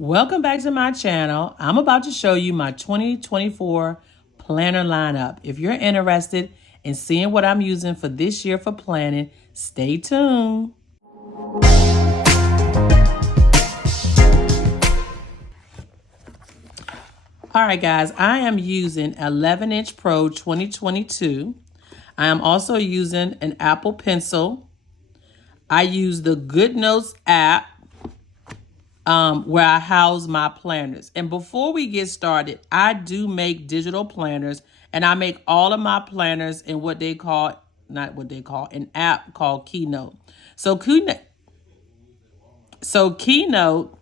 Welcome back to my channel. I'm about to show you my 2024 planner lineup. If you're interested in seeing what I'm using for this year for planning, stay tuned. All right, guys, I am using 11-inch Pro 2022. I am also using an Apple Pencil. I use the Goodnotes app where I house my planners. And before we get started, I do make digital planners, and I make all of my planners in an app called Keynote. So Keynote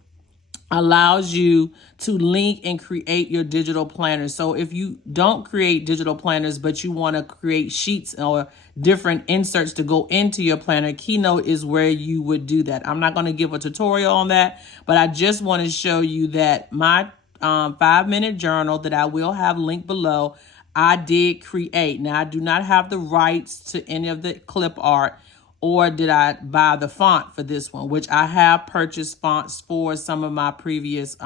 allows you to link and create your digital planners. So if you don't create digital planners, but you want to create sheets or different inserts to go into your planner, Keynote is where you would do that. I'm not going to give a tutorial on that, but I just want to show you that my 5-minute journal that I will have linked below, I did create. Now, I do not have the rights to any of the clip art, or did I buy the font for this one, which I have purchased fonts for some of my previous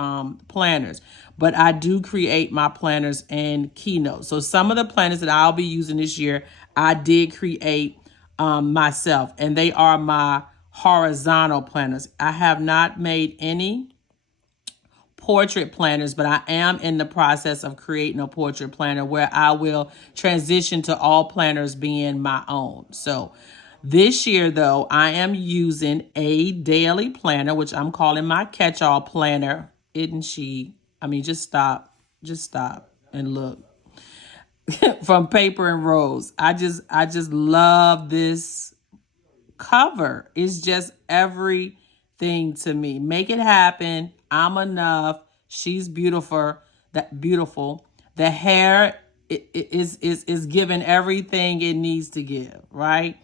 planners. But I do create my planners in Keynote. So some of the planners that I'll be using this year, I did create myself. And they are my horizontal planners. I have not made any portrait planners, but I am in the process of creating a portrait planner where I will transition to all planners being my own. So this year, though, I am using a daily planner, which I'm calling my catch-all planner. Isn't she? I mean, just stop and look. From PaperNRoses. I just love this cover. It's just everything to me. Make it happen. I'm enough. She's beautiful. The hair is giving everything it needs to give, right?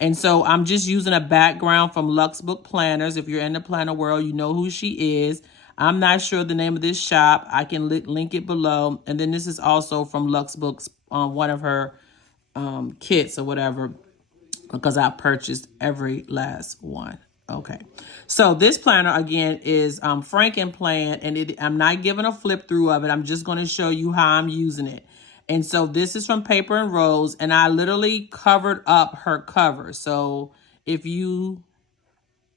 And so I'm just using a background from Luxbook planners. If you're in the planner world, you know who she is. I'm not sure the name of this shop. I can link it below. And then this is also from Luxbook's, one of her kits or whatever, because I purchased every last one. Okay, so this planner again is Frankenplan, and I'm not giving a flip through of it. I'm just going to show you how I'm using it. And so this is from PaperNRoses, and I literally covered up her cover. So if you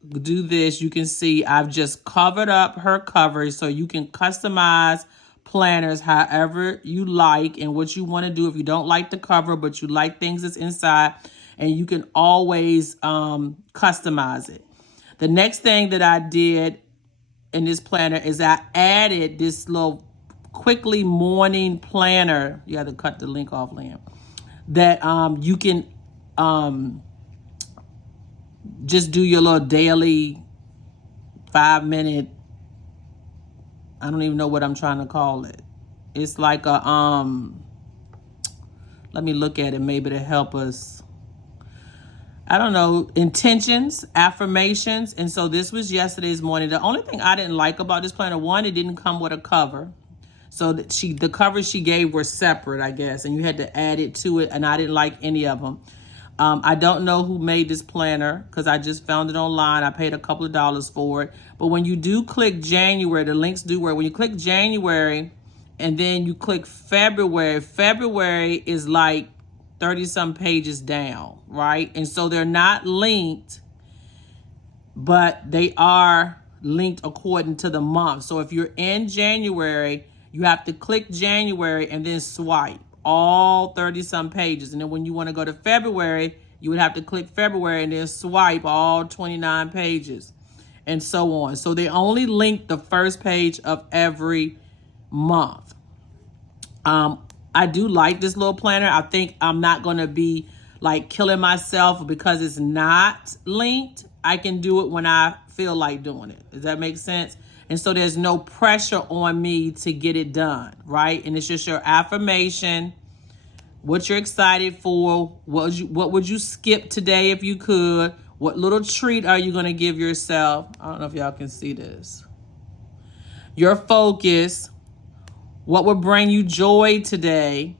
do this, you can see I've just covered up her cover, so you can customize planners however you like and what you want to do. If you don't like the cover, but you like things that's inside, and you can always customize it. The next thing that I did in this planner is I added this little quickly morning planner. You have to cut the link off, Liam. That you can just do your little daily 5-minute. I don't even know what I'm trying to call it. It's like a let me look at it maybe to help us. I don't know, intentions, affirmations. And so this was yesterday's morning. The only thing I didn't like about this planner, one, it didn't come with a cover. So that the covers she gave were separate, I guess, and you had to add it to it, and I didn't like any of them. I don't know who made this planner because I just found it online. I paid a couple of dollars for it. But when you do click January, the links do work. When you click January and then you click February, February is like 30-some pages down, right? And so they're not linked, but they are linked according to the month. So if you're in January, you have to click January and then swipe all 30-some pages. And then when you want to go to February, you would have to click February and then swipe all 29 pages and so on. So they only link the first page of every month. I do like this little planner. I think I'm not going to be like killing myself because it's not linked. I can do it when I feel like doing it. Does that make sense? And so there's no pressure on me to get it done, right? And it's just your affirmation, what you're excited for, what would you skip today if you could, what little treat are you going to give yourself? I don't know if y'all can see this. Your focus, what would bring you joy today,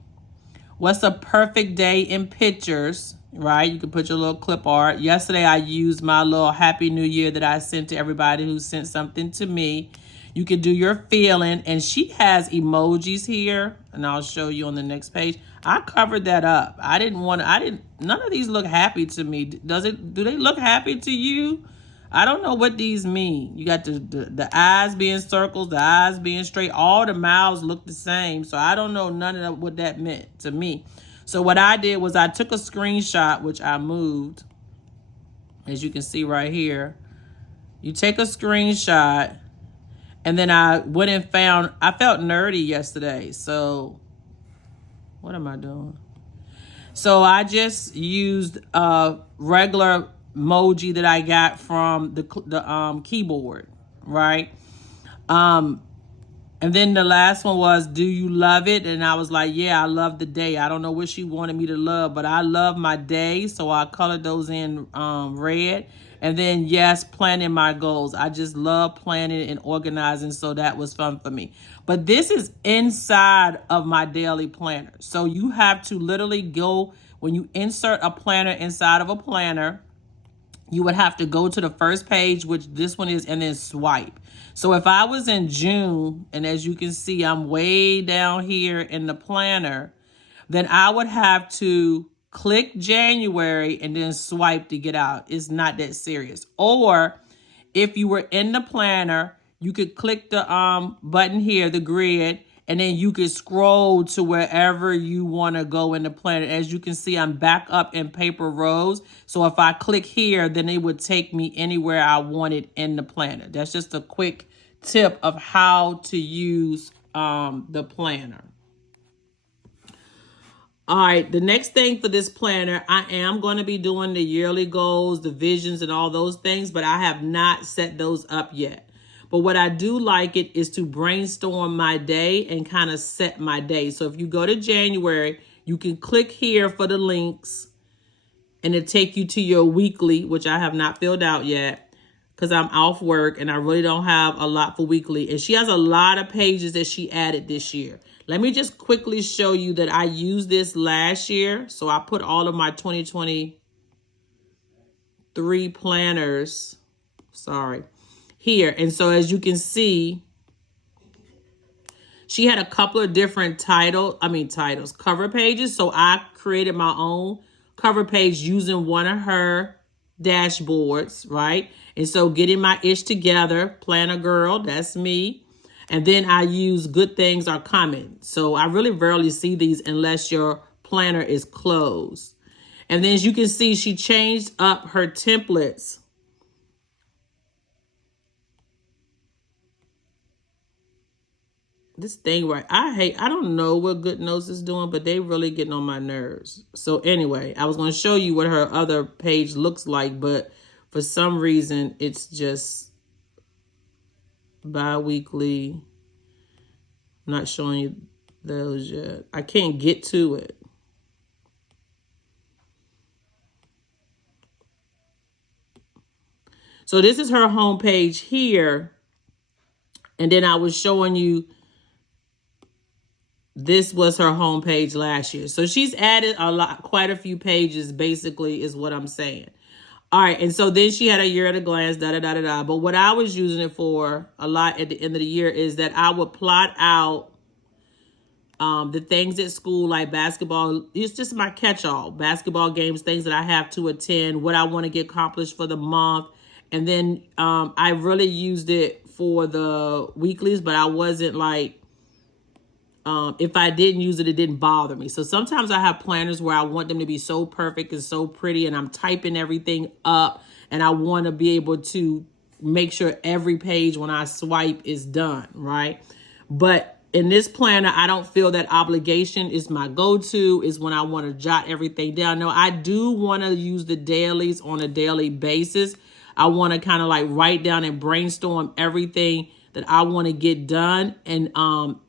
what's a perfect day in pictures, right? You can put your little clip art. Yesterday, I used my little Happy New Year that I sent to everybody who sent something to me. You can do your feeling, and she has emojis here, and I'll show you on the next page. I covered that up. None of these look happy to me. Do they look happy to you? I don't know what these mean. You got the eyes being circles, the eyes being straight. All the mouths look the same. So I don't know none of what that meant to me. So what I did was I took a screenshot, which I moved, as you can see right here. You take a screenshot, and then I went and I felt nerdy yesterday. So what am I doing? So I just used a regular emoji that I got from the keyboard, right? And then the last one was, do you love it? And I was like, yeah, I love the day. I don't know what she wanted me to love, but I love my day. So I colored those in red. And then, yes, planning my goals. I just love planning and organizing. So that was fun for me. But this is inside of my daily planner. So you have to literally go, when you insert a planner inside of a planner, you would have to go to the first page, which this one is, and then swipe. So if I was in June, and as you can see, I'm way down here in the planner, then I would have to click January and then swipe to get out. It's not that serious. Or if you were in the planner, you could click the button here, the grid, and then you could scroll to wherever you want to go in the planner. As you can see, I'm back up in Paper Rose. So if I click here, then it would take me anywhere I wanted in the planner. That's just a quick tip of how to use the planner. All right, the next thing for this planner, I am going to be doing the yearly goals, the visions, and all those things, but I have not set those up yet. But what I do like it is to brainstorm my day and kind of set my day. So if you go to January, you can click here for the links and it'll take you to your weekly, which I have not filled out yet because I'm off work and I really don't have a lot for weekly. And she has a lot of pages that she added this year. Let me just quickly show you that I used this last year. So I put all of my 2023 planners, here. And so as you can see, she had a couple of different titles, cover pages. So I created my own cover page using one of her dashboards, right? And so getting my ish together, planner girl, that's me. And then I use good things are coming. So I really rarely see these unless your planner is closed. And then as you can see, she changed up her templates. This thing right, I don't know what Goodnotes is doing, but they really getting on my nerves. So anyway, I was going to show you what her other page looks like, but for some reason, it's just bi-weekly. I'm not showing you those yet. I can't get to it. So this is her homepage here. And then I was showing you, this was her homepage last year. So she's added quite a few pages, basically, is what I'm saying. All right, and so then she had a year at a glance, da-da-da-da-da. But what I was using it for a lot at the end of the year is that I would plot out the things at school, like basketball. It's just my catch-all. Basketball games, things that I have to attend, what I want to get accomplished for the month. And then I really used it for the weeklies, but I wasn't like, if I didn't use it, it didn't bother me. So sometimes I have planners where I want them to be so perfect and so pretty, and I'm typing everything up, and I want to be able to make sure every page when I swipe is done, right? But in this planner, I don't feel that obligation is my go-to, is when I want to jot everything down. No, I do want to use the dailies on a daily basis. I want to kind of like write down and brainstorm everything that I want to get done. And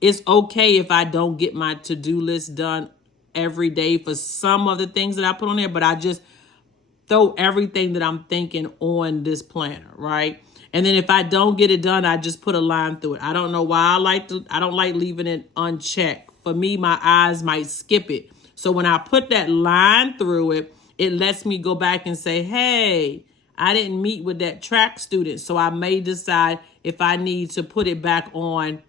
it's okay if I don't get my to-do list done every day for some of the things that I put on there, but I just throw everything that I'm thinking on this planner, right? And then if I don't get it done, I just put a line through it. I don't know why I don't like leaving it unchecked. For me, my eyes might skip it. So when I put that line through it, it lets me go back and say, hey, I didn't meet with that track student. So I may decide if I need to put it back on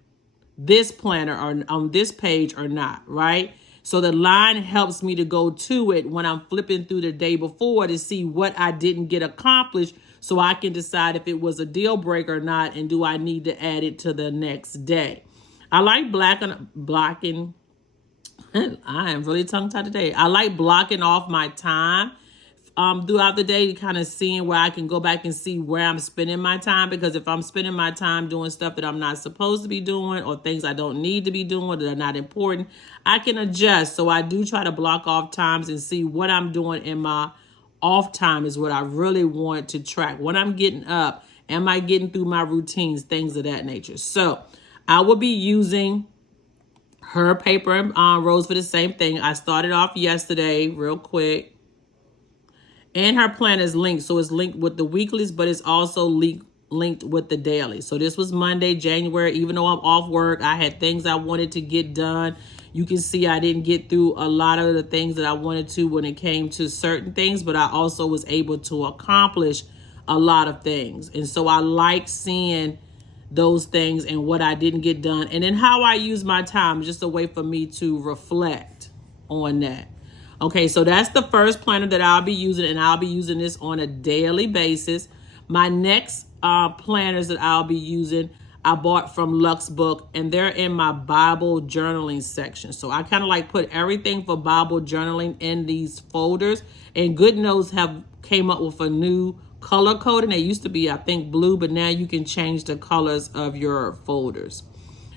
this planner or on this page or not, right? So the line helps me to go to it when I'm flipping through the day before to see what I didn't get accomplished, so I can decide if it was a deal breaker or not, and do I need to add it to the next day. I like blocking. I am really tongue-tied today. I like blocking off my time throughout the day, kind of seeing where I can go back and see where I'm spending my time. Because if I'm spending my time doing stuff that I'm not supposed to be doing, or things I don't need to be doing that are not important, I can adjust. So I do try to block off times and see what I'm doing in my off time is what I really want to track. When I'm getting up, am I getting through my routines, things of that nature. So I will be using her paper rose for the same thing. I started off yesterday real quick. And her plan is linked. So it's linked with the weeklies, but it's also linked with the daily. So this was Monday, January. Even though I'm off work, I had things I wanted to get done. You can see I didn't get through a lot of the things that I wanted to when it came to certain things, but I also was able to accomplish a lot of things. And so I like seeing those things and what I didn't get done. And then how I use my time, just a way for me to reflect on that. Okay, so that's the first planner that I'll be using, and I'll be using this on a daily basis. My next planners that I'll be using, I bought from Luxbook, and they're in my Bible journaling section. So I kind of like put everything for Bible journaling in these folders. And Goodnotes have came up with a new color coding. It used to be, I think, blue, but now you can change the colors of your folders.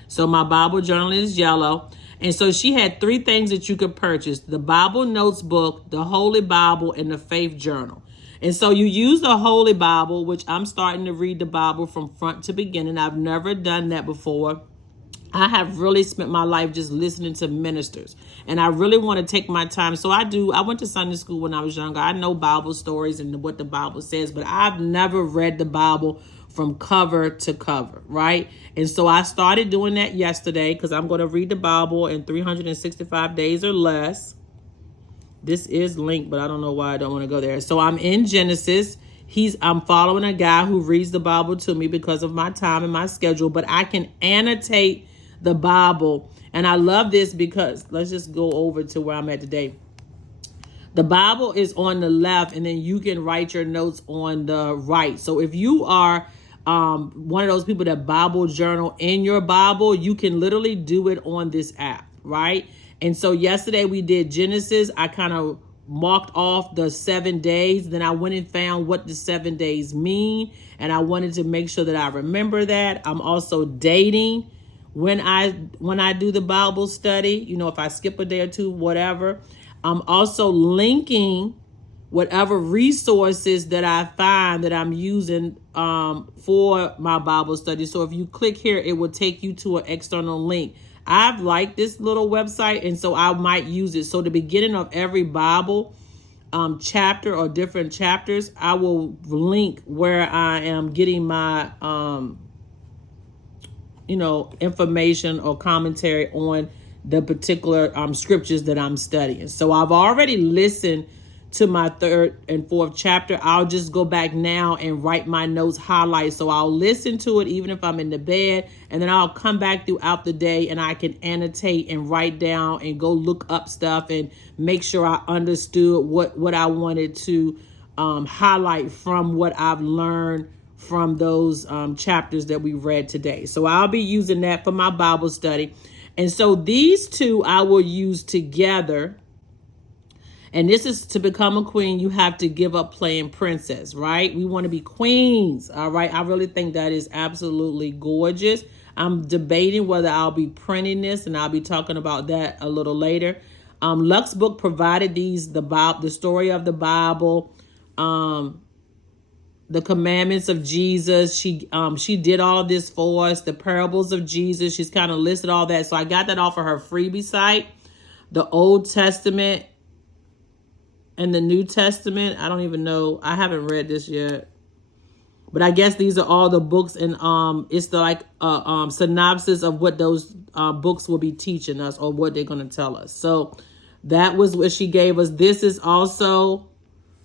So my Bible journaling is yellow. And so she had 3 things that you could purchase: the Bible Notes book, the Holy Bible, and the Faith Journal. And so you use the Holy Bible, which I'm starting to read the Bible from front to beginning. I've never done that before. I have really spent my life just listening to ministers, and I really want to take my time. So I went to Sunday school when I was younger. I know Bible stories and what the Bible says, but I've never read the Bible from cover to cover, right? And so I started doing that yesterday, because I'm going to read the Bible in 365 days or less. This is linked, but I don't know why I don't want to go there. So I'm in Genesis. I'm following a guy who reads the Bible to me because of my time and my schedule, but I can annotate the Bible. And I love this because, let's just go over to where I'm at today. The Bible is on the left, and then you can write your notes on the right. So if you are one of those people that Bible journal in your Bible, you can literally do it on this app, right? And so yesterday we did Genesis. I kind of marked off the 7 days. Then I went and found what the 7 days mean, and I wanted to make sure that I remember that. I'm also dating when I do the Bible study. You know, if I skip a day or two, whatever. I'm also linking whatever resources that I find that I'm using for my Bible study. So if you click here, it will take you to an external link. I've liked this little website, and so I might use it. So the beginning of every Bible chapter or different chapters, I will link where I am getting my information or commentary on the particular scriptures that I'm studying. So I've already listened to my 3rd and 4th chapter. I'll just go back now and write my notes, highlight. So I'll listen to it even if I'm in the bed, and then I'll come back throughout the day and I can annotate and write down and go look up stuff and make sure I understood what I wanted to highlight from what I've learned from those chapters that we read today. So I'll be using that for my Bible study. And so these two I will use together. And this is to become a queen, you have to give up playing princess, right? We want to be queens, all right? I really think that is absolutely gorgeous. I'm debating whether I'll be printing this, and I'll be talking about that a little later. Luxbook provided these, the story of the Bible, the commandments of Jesus. She did all of this for us, the parables of Jesus. She's kind of listed all that. So I got that off of her freebie site. The Old Testament and the New Testament. I don't even know. I haven't read this yet. But I guess these are all the books, and it's like synopsis of what those books will be teaching us, or what they're going to tell us. So that was what she gave us. This is also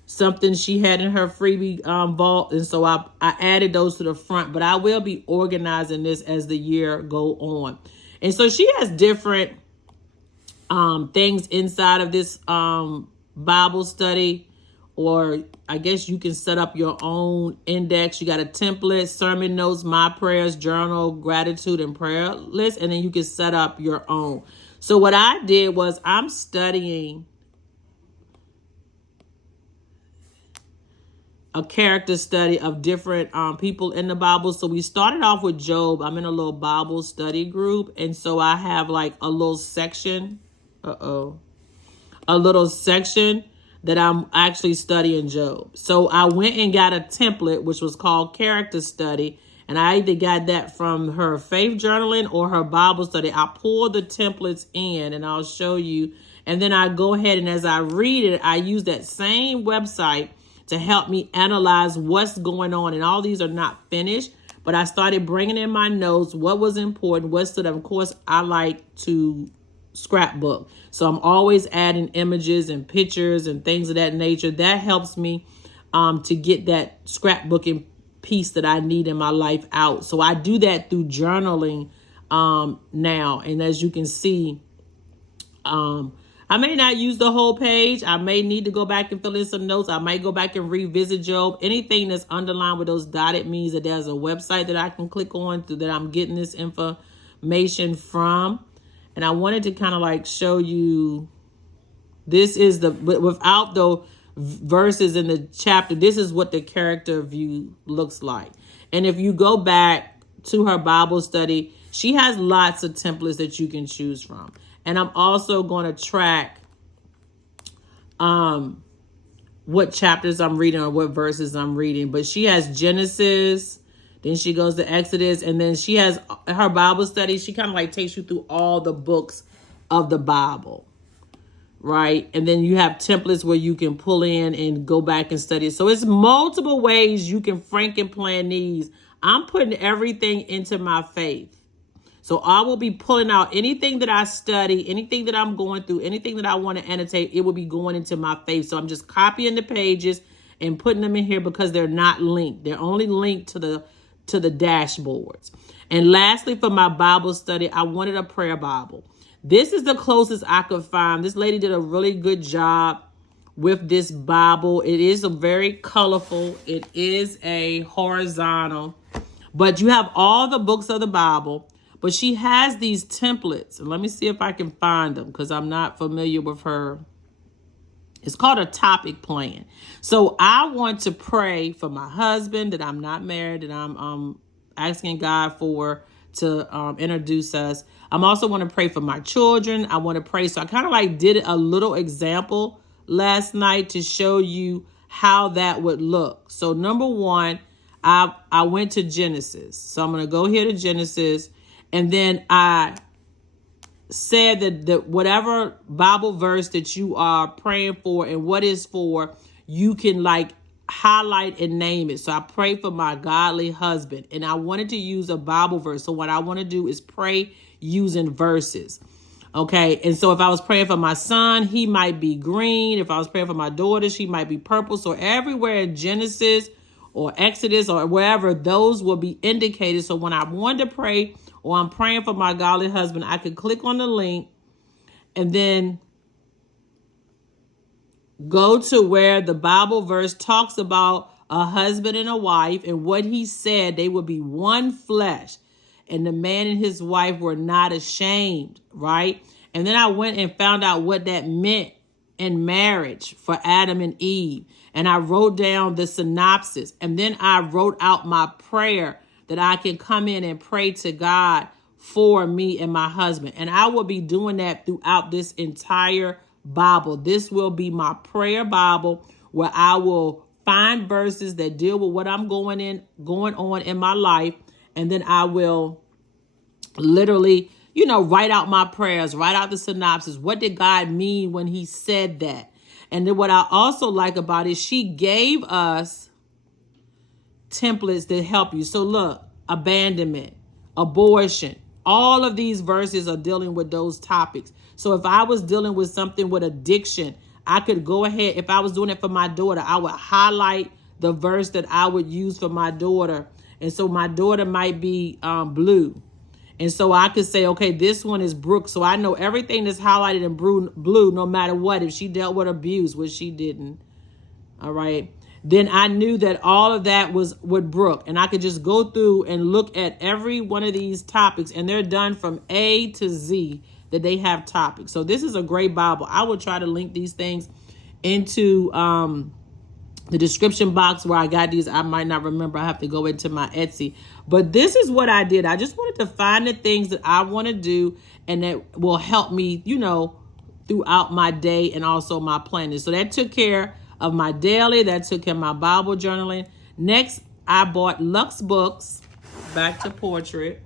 something she had in her freebie vault. And so I added those to the front, but I will be organizing this as the year go on. And so she has different things inside of this Bible study, or I guess you can set up your own index. You got a template, sermon notes, my prayers, journal, gratitude, and prayer list. And then you can set up your own. So what I did was I'm studying a character study of different people in the Bible. So we started off with Job. I'm in a little Bible study group. And so I have like a little section. A little section that I'm actually studying Job. So I went and got a template, which was called character study. And I either got that from her faith journaling or her Bible study. I pull the templates in and I'll show you. And then I go ahead and as I read it, I use that same website to help me analyze what's going on. And all these are not finished, but I started bringing in my notes, what was important, what stood up. Of course, I like to scrapbook. So I'm always adding images and pictures and things of that nature. That helps me to get that scrapbooking piece that I need in my life out. So I do that through journaling now. And as you can see, I may not use the whole page. I may need to go back and fill in some notes. I might go back and revisit Job. Anything that's underlined with those dotted means that there's a website that I can click on that I'm getting this information from. And I wanted to kind of like show you, this is but without the verses in the chapter, this is what the character view looks like. And if you go back to her Bible study, she has lots of templates that you can choose from. And I'm also going to track what chapters I'm reading or what verses I'm reading. But she has Genesis, then she goes to Exodus, and then she has her Bible study. She kind of like takes you through all the books of the Bible, right? And then you have templates where you can pull in and go back and study. So it's multiple ways you can plan these. I'm putting everything into my faith. So I will be pulling out anything that I study, anything that I'm going through, anything that I want to annotate, it will be going into my faith. So I'm just copying the pages and putting them in here because they're not linked. They're only linked to the dashboards. And lastly, for my Bible study, I wanted a prayer Bible. This is the closest I could find. This lady did a really good job with this Bible. It is a very colorful. It is a horizontal, but you have all the books of the Bible. But she has these templates. And let me see if I can find them because I'm not familiar with her. It's called a topic plan. So I want to pray for my husband, that I'm not married, that I'm asking God to introduce us. I'm also want to pray for my children. I want to pray. So I kind of like did a little example last night to show you how that would look. So number one, I went to Genesis. So I'm going to go here to Genesis. And then I said that whatever Bible verse that you are praying for and what is for, you can like highlight and name it. So I pray for my godly husband, and I wanted to use a Bible verse. So what I want to do is pray using verses. Okay. And so if I was praying for my son, he might be green. If I was praying for my daughter, she might be purple. So everywhere in Genesis or Exodus or wherever, those will be indicated. So when I want to pray or I'm praying for my godly husband, I could click on the link and then go to where the Bible verse talks about a husband and a wife and what he said, they would be one flesh. And the man and his wife were not ashamed, right? And then I went and found out what that meant in marriage for Adam and Eve. And I wrote down the synopsis. And then I wrote out my prayer that I can come in and pray to God for me and my husband. And I will be doing that throughout this entire Bible. This will be my prayer Bible where I will find verses that deal with what I'm going on in my life. And then I will literally, write out my prayers, write out the synopsis. What did God mean when he said that? And then what I also like about it, she gave us templates that help you. So look, abandonment, abortion, all of these verses are dealing with those topics. So if I was dealing with something with addiction, I could go ahead. If I was doing it for my daughter, I would highlight the verse that I would use for my daughter. And so my daughter might be blue. And so I could say, okay, this one is Brooke. So I know everything that's highlighted in blue, no matter what. If she dealt with abuse, which she didn't, all right, then I knew that all of that was with Brooke. And I could just go through and look at every one of these topics. And they're done from A to Z that they have topics. So this is a great Bible. I will try to link these things into the description box where I got these. I might not remember. I have to go into my Etsy. But this is what I did. I just wanted to find the things that I want to do and that will help me, you know, throughout my day and also my planning. So that took care of my daily. That took care of my Bible journaling. Next, I bought Luxbooks. Back to portrait.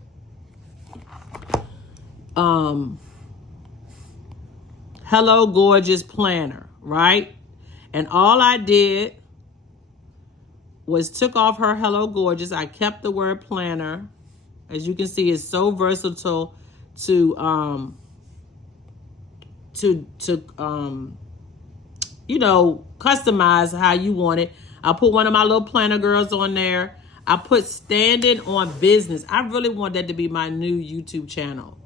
Hello Gorgeous Planner, right? And all I did was took off her Hello Gorgeous. I kept the word planner. As you can see, it's so versatile to you know, customize how you want it. I put one of my little planner girls on there. I put standing on business. I really want that to be my new YouTube channel.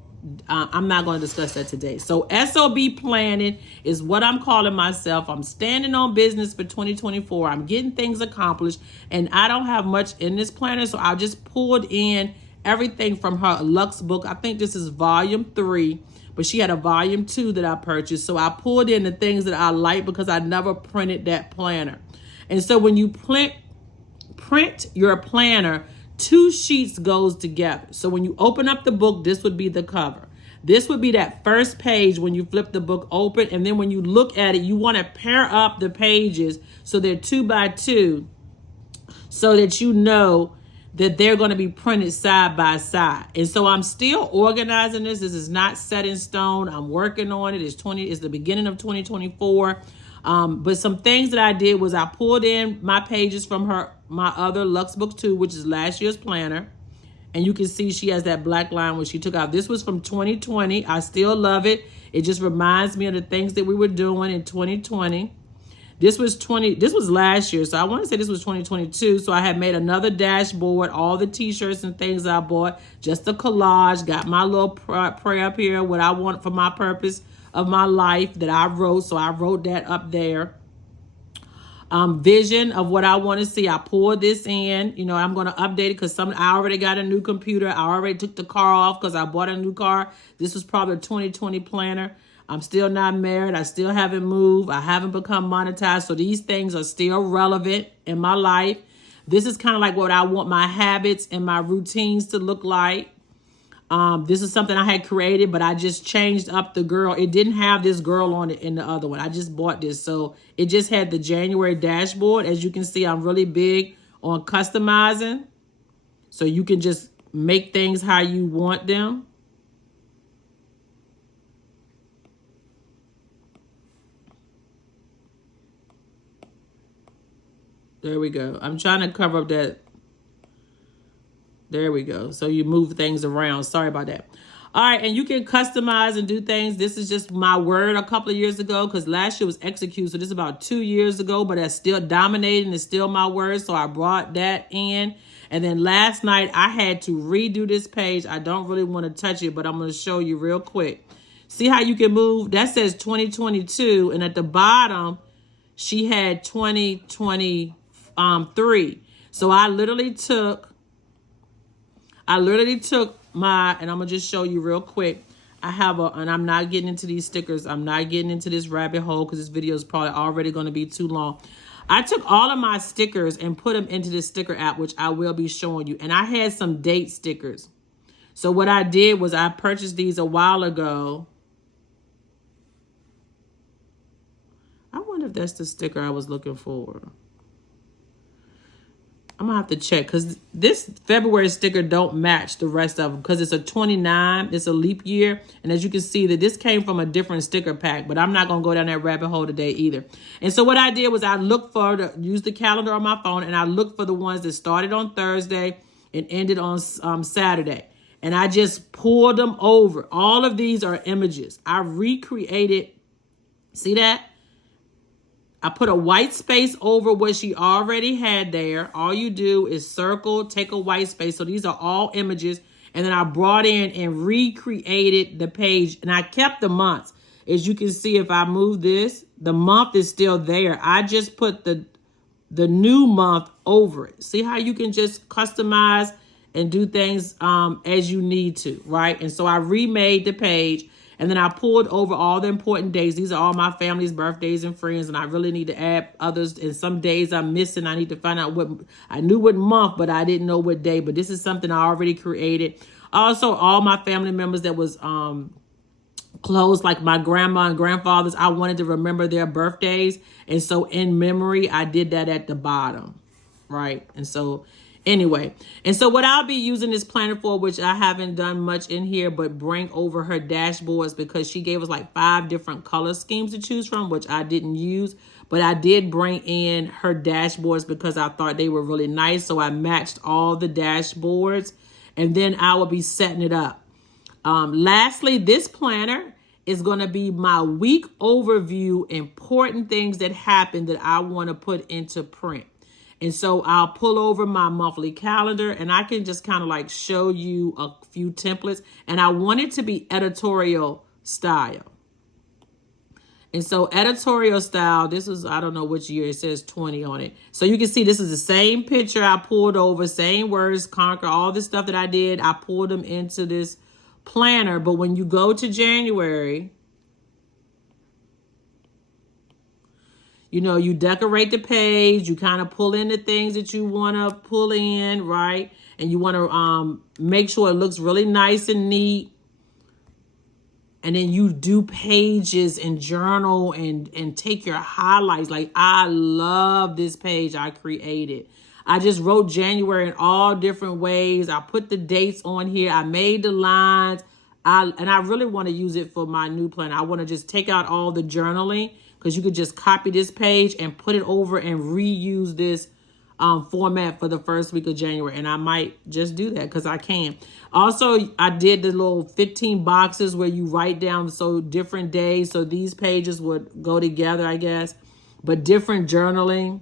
I'm not going to discuss that today. So SOB planning is what I'm calling myself. I'm standing on business for 2024. I'm getting things accomplished, and I don't have much in this planner, so I just pulled in everything from her Luxbook. I think this is volume 3, but she had a volume 2 that I purchased. So I pulled in the things that I like because I never printed that planner. And so when you print your planner, 2 sheets goes together. So when you open up the book, this would be the cover. This would be that first page when you flip the book open. And then when you look at it, you want to pair up the pages so they're 2 by 2 so that you know that they're going to be printed side by side. And so I'm still organizing this. This is not set in stone. I'm working on it. It's the beginning of 2024. But some things that I did was I pulled in my pages from my other Luxbook 2, which is last year's planner. And you can see she has that black line where she took out. This was from 2020. I still love it. It just reminds me of the things that we were doing in 2020. This was last year. So I want to say this was 2022. So I had made another dashboard, all the t-shirts and things I bought, just a collage, got my little prayer up here, what I want for my purpose of my life that I wrote. So I wrote that up there. Vision of what I want to see. I pulled this in. You know, I'm going to update it because I already got a new computer. I already took the car off because I bought a new car. This was probably a 2020 planner. I'm still not married. I still haven't moved. I haven't become monetized. So these things are still relevant in my life. This is kind of like what I want my habits and my routines to look like. This is something I had created, but I just changed up the girl. It didn't have this girl on it in the other one. I just bought this. So it just had the January dashboard. As you can see, I'm really big on customizing. So you can just make things how you want them. There we go. I'm trying to cover up that. There we go. So you move things around. Sorry about that. All right. And you can customize and do things. This is just my word a couple of years ago because last year was execute. So this is about 2 years ago, but that's still dominating. It's still my word. So I brought that in. And then last night I had to redo this page. I don't really want to touch it, but I'm going to show you real quick. See how you can move? That says 2022. And at the bottom, she had 2023. So I literally took my, and I'm going to just show you real quick. And I'm not getting into these stickers. I'm not getting into this rabbit hole because this video is probably already going to be too long. I took all of my stickers and put them into this sticker app, which I will be showing you. And I had some date stickers. So what I did was I purchased these a while ago. I wonder if that's the sticker I was looking for. I'm going to have to check because this February sticker don't match the rest of them because it's a 29. It's a leap year. And as you can see that this came from a different sticker pack, but I'm not going to go down that rabbit hole today either. And so what I did was I looked use the calendar on my phone and I looked for the ones that started on Thursday and ended on Saturday. And I just pulled them over. All of these are images. I recreated, see that? I put a white space over what she already had there. All you do is circle, take a white space. So these are all images. And then I brought in and recreated the page. And I kept the months. As you can see, if I move this, the month is still there. I just put the new month over it. See how you can just customize and do things as you need to, right? And so I remade the page. And then I pulled over all the important days. These are all my family's birthdays and friends. And I really need to add others. And some days I'm missing. I need to find out I knew what month, but I didn't know what day. But this is something I already created. Also, all my family members that was close, like my grandma and grandfathers, I wanted to remember their birthdays. And so in memory, I did that at the bottom, right? And so anyway, and so what I'll be using this planner for, which I haven't done much in here, but bring over her dashboards, because she gave us like 5 different color schemes to choose from, which I didn't use. But I did bring in her dashboards because I thought they were really nice. So I matched all the dashboards, and then I will be setting it up. Lastly, this planner is going to be my week overview, important things that happen that I want to put into print. And so I'll pull over my monthly calendar, and I can just kind of like show you a few templates. And I want it to be editorial style. And so editorial style, this is, I don't know which year, it says 20 on it. So you can see this is the same picture I pulled over, same words, conquer, all this stuff that I did. I pulled them into this planner. But when you go to January, you know, you decorate the page, you kind of pull in the things that you want to pull in, right? And you want to make sure it looks really nice and neat. And then you do pages and journal and take your highlights. Like, I love this page I created. I just wrote January in all different ways. I put the dates on here. I made the lines. And I really want to use it for my new planner. I want to just take out all the journaling, because you could just copy this page and put it over and reuse this format for the first week of January. And I might just do that because I can. Also, I did the little 15 boxes where you write down different days. So these pages would go together, I guess. But different journaling.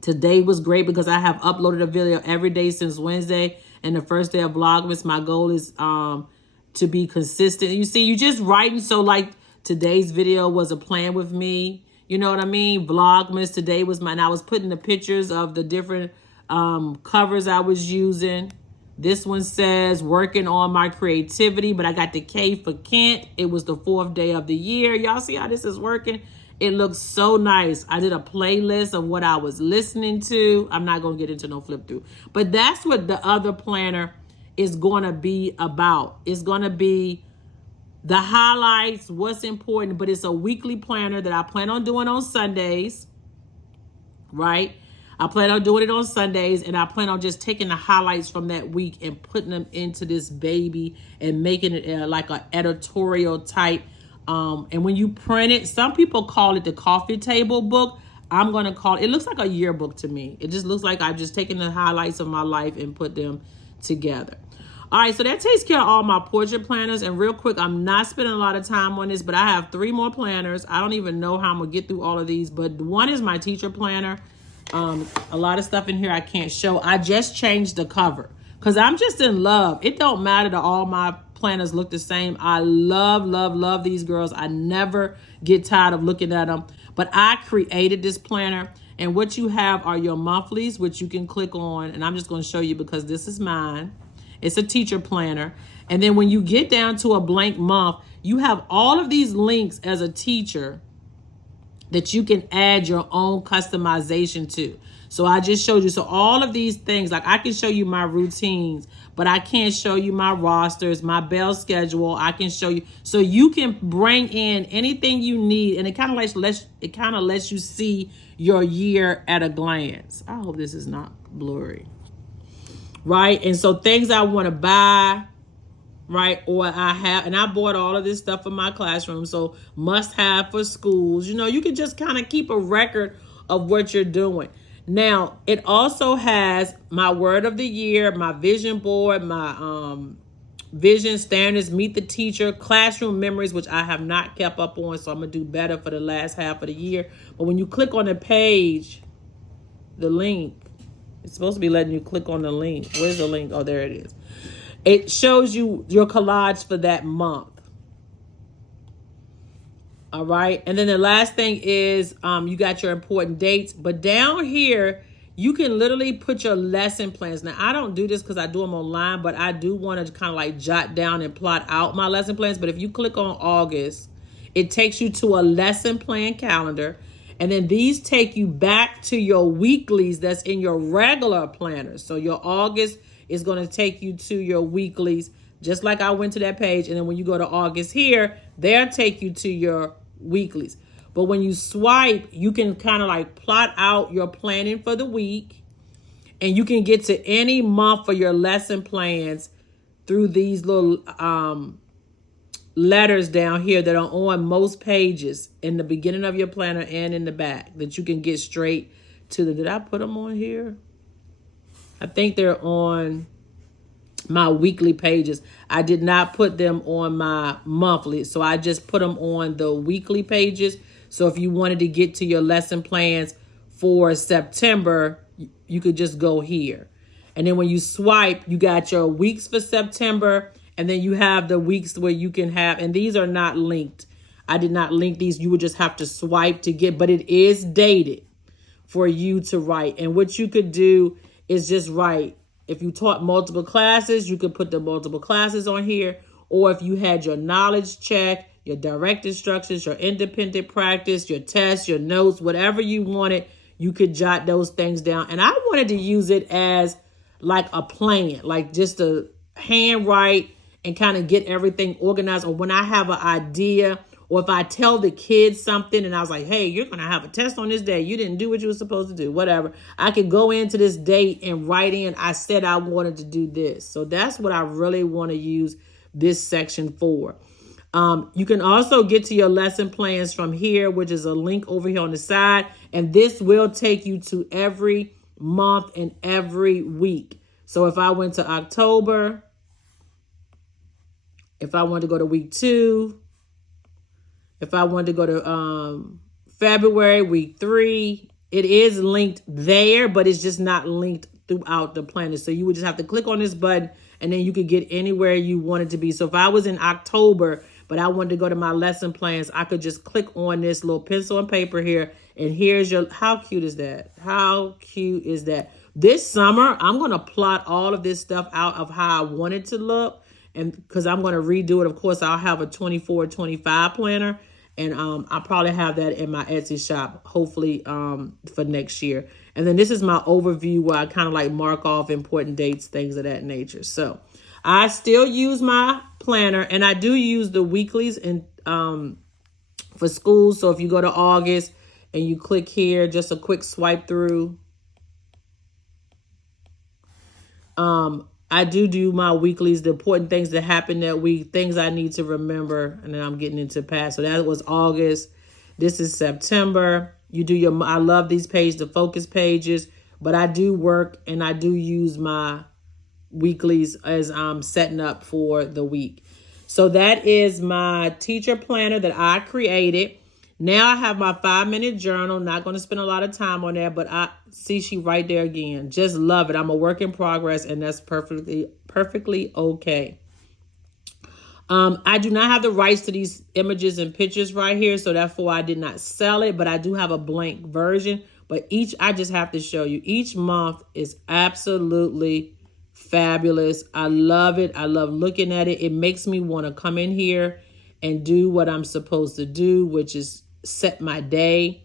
Today was great because I have uploaded a video every day since Wednesday and the first day of Vlogmas. My goal is to be consistent. You see, you just writing. So like today's video was a plan with me. You know what I mean? Vlogmas today was mine. I was putting the pictures of the different covers I was using. This one says working on my creativity, but I got the K for Kent. It was the 4th day of the year. Y'all see how this is working? It looks so nice. I did a playlist of what I was listening to. I'm not going to get into no flip through, but that's what the other planner is going to be about. It's going to be the highlights, what's important, but it's a weekly planner that I plan on doing on Sundays, right? I plan on doing it on Sundays, and I plan on just taking the highlights from that week and putting them into this baby and making it like an editorial type. And when you print it, some people call it the coffee table book. I'm going to call it looks like a yearbook to me. It just looks like I've just taken the highlights of my life and put them together. All right, so that takes care of all my portrait planners. And real quick, I'm not spending a lot of time on this, but I have 3 more planners. I don't even know how I'm going to get through all of these, but one is my teacher planner. A lot of stuff in here I can't show. I just changed the cover because I'm just in love. It don't matter that all my planners look the same. I love, love, love these girls. I never get tired of looking at them. But I created this planner, and what you have are your monthlies, which you can click on. And I'm just going to show you because this is mine. It's a teacher planner. And then when you get down to a blank month, you have all of these links as a teacher that you can add your own customization to. So I just showed you. So all of these things, like I can show you my routines, but I can't show you my rosters, my bell schedule. I can show you. So you can bring in anything you need. And it kind of lets you see your year at a glance. I hope this is not blurry. Right? And so things I want to buy, right? Or I have, and I bought all of this stuff for my classroom. So must have for schools. You know, you can just kind of keep a record of what you're doing. Now, it also has my word of the year, my vision board, my Vision, standards, meet the teacher, classroom memories, which I have not kept up on, so I'm going to do better for the last half of the year. But when you click on the page, the link, it's supposed to be letting you click on the link. Where's the link? Oh, there it is. It shows you your collage for that month. All right. And then the last thing is you got your important dates. But down here, you can literally put your lesson plans. Now, I don't do this because I do them online, but I do want to kind of like jot down and plot out my lesson plans. But if you click on August, it takes you to a lesson plan calendar. And then these take you back to your weeklies that's in your regular planner. So your August is going to take you to your weeklies, just like I went to that page. And then when you go to August here, they'll take you to your weeklies. But when you swipe, you can kind of like plot out your planning for the week. And you can get to any month for your lesson plans through these little letters down here that are on most pages in the beginning of your planner and in the back that you can get straight to the, did I put them on here? I think they're on my weekly pages. I did not put them on my monthly, so I just put them on the weekly pages. So if you wanted to get to your lesson plans for September, you could just go here. And then when you swipe, you got your weeks for September, and then you have the weeks where you can have, and these are not linked. I did not link these. You would just have to swipe to get, but it is dated for you to write. And what you could do is just write. If you taught multiple classes, you could put the multiple classes on here. Or if you had your knowledge check, your direct instructions, your independent practice, your tests, your notes, whatever you wanted, you could jot those things down. And I wanted to use it as like a plan, like just to handwrite and kind of get everything organized. Or when I have an idea, or if I tell the kids something and I was like, hey, you're going to have a test on this day. You didn't do what you were supposed to do, whatever. I could go into this date and write in, I said I wanted to do this. So that's what I really want to use this section for. You can also get to your lesson plans from here, which is a link over here on the side. And this will take you to every month and every week. So if I went to October, if I wanted to go to week 2, if I wanted to go to February, week 3, it is linked there, but it's just not linked throughout the planner. So you would just have to click on this button and then you could get anywhere you wanted to be. So if I was in October, but I wanted to go to my lesson plans, I could just click on this little pencil and paper here. And here's your, how cute is that? How cute is that? This summer, I'm going to plot all of this stuff out of how I want it to look. And because I'm going to redo it, of course, I'll have a 24-25 planner. And I'll probably have that in my Etsy shop, hopefully for next year. And then this is my overview where I kind of like mark off important dates, things of that nature. So I still use my planner, and I do use the weeklies and for school. So if you go to August and you click here, just a quick swipe through. I do my weeklies, the important things that happen that week, things I need to remember, and then I'm getting into past. So that was August. This is September. You do your, I love these pages, the focus pages, but I do work and I do use my weeklies as I'm setting up for the week. So that is my teacher planner that I created. Now I have my 5-minute journal. Not going to spend a lot of time on that, but I see she right there again. Just love it. I'm a work in progress, and that's perfectly okay. I do not have the rights to these images and pictures right here, so therefore I did not sell it, but I do have a blank version. But I just have to show you, each month is absolutely fabulous. I love it. I love looking at it. It makes me want to come in here and do what I'm supposed to do, which is set my day.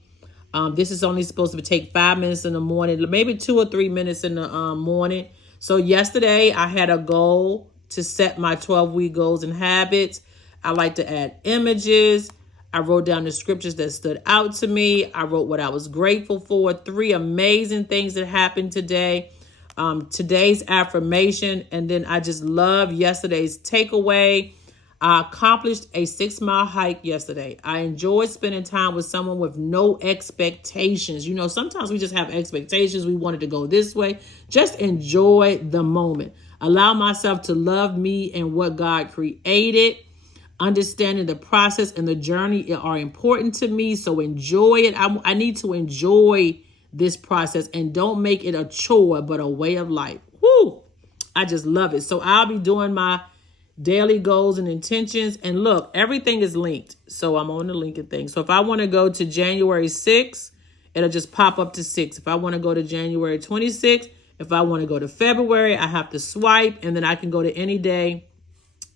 This is only supposed to take 5 minutes in the morning, maybe 2 or 3 minutes in the morning. So yesterday I had a goal to set my 12-week goals and habits. I like to add images. I wrote down the scriptures that stood out to me. I wrote what I was grateful for. 3 amazing things that happened today. Today's affirmation. And then I just love yesterday's takeaway. I accomplished a 6-mile hike yesterday. I enjoyed spending time with someone with no expectations. You know, sometimes we just have expectations. We wanted to go this way. Just enjoy the moment. Allow myself to love me and what God created. Understanding the process and the journey are important to me, so enjoy it. I need to enjoy this process and don't make it a chore, but a way of life. Woo! I just love it. So I'll be doing my daily goals and intentions. And look, everything is linked. So I'm on the linking thing. So if I want to go to January 6th, it'll just pop up to 6. If I want to go to January 26th, if I want to go to February, I have to swipe, and then I can go to any day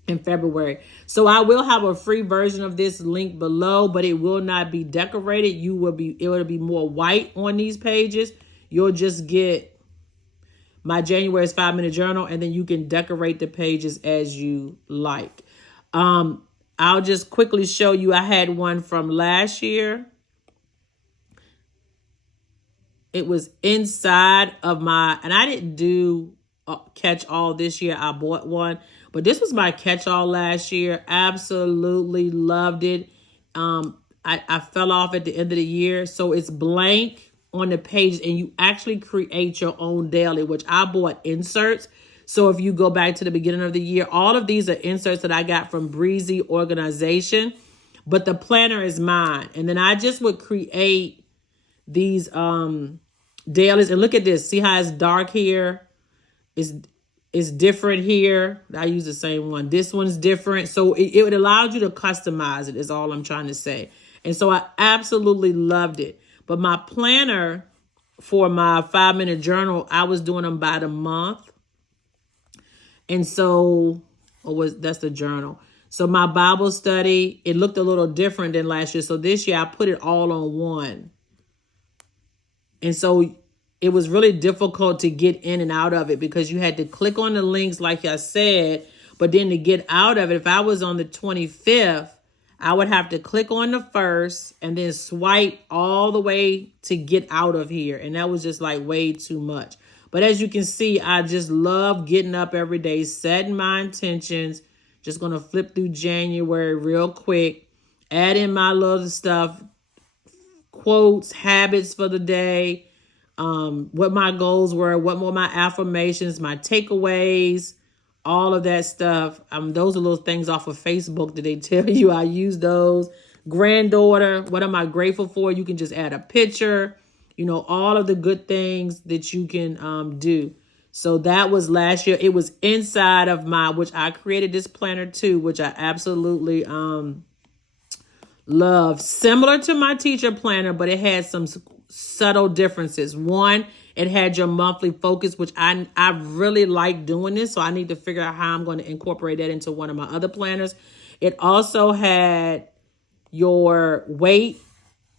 in February. So I will have a free version of this link below, but it will not be decorated. It will be more white on these pages. You'll just get my January's 5-minute journal, and then you can decorate the pages as you like. I'll just quickly show you. I had one from last year. It was inside of my, and I didn't do catch all this year. I bought one, but this was my catch all last year. Absolutely loved it. I fell off at the end of the year. So it's blank on the page, and you actually create your own daily, which I bought inserts. So if you go back to the beginning of the year, all of these are inserts that I got from Breezy Organization, but the planner is mine. And then I just would create these dailies. And look at this. See how it's dark here? It's different here. I use the same one. This one's different. So it allows you to customize it, is all I'm trying to say. And so I absolutely loved it. But my planner for my 5-minute journal, I was doing them by the month. And so, that's the journal. So my Bible study, it looked a little different than last year. So this year I put it all on one. And so it was really difficult to get in and out of it because you had to click on the links, like I said, but then to get out of it, if I was on the 25th, I would have to click on the first and then swipe all the way to get out of here. And that was just like way too much. But as you can see, I just love getting up every day, setting my intentions. Just going to flip through January real quick, add in my little stuff, quotes, habits for the day, what my goals were, what were my affirmations, my takeaways, all of that stuff. Those are little things off of Facebook that they tell you. I use those. Granddaughter, what am I grateful for? You can just add a picture, all of the good things that you can do. So that was last year. It was inside of which I created this planner too, which I absolutely love. Similar to my teacher planner, but it had some subtle differences. One, it had your monthly focus, which I really like doing this. So I need to figure out how I'm going to incorporate that into one of my other planners. It also had your weight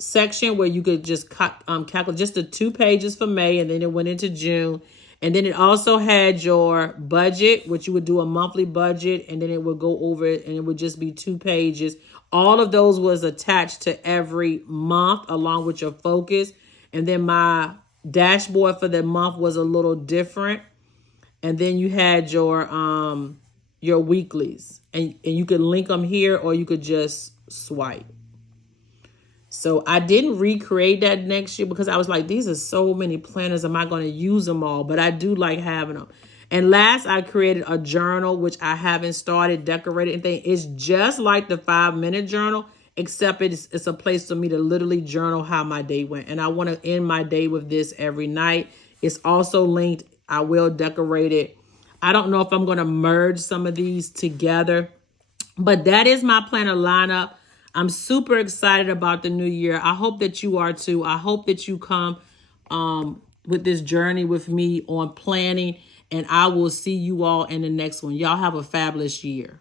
section where you could just calculate just the 2 pages for May, and then it went into June. And then it also had your budget, which you would do a monthly budget, and then it would go over it, and it would just be 2 pages. All of those was attached to every month along with your focus. And then my dashboard for the month was a little different. And then you had your weeklies, and you could link them here, or you could just swipe. So I didn't recreate that next year because I was like, these are so many planners. Am I going to use them all? But I do like having them. And last, I created a journal, which I haven't started decorating anything. It's just like the 5-minute journal, except it's a place for me to literally journal how my day went. And I want to end my day with this every night. It's also linked. I will decorate it. I don't know if I'm going to merge some of these together, but that is my planner lineup. I'm super excited about the new year. I hope that you are too. I hope that you come with this journey with me on planning, and I will see you all in the next one. Y'all have a fabulous year.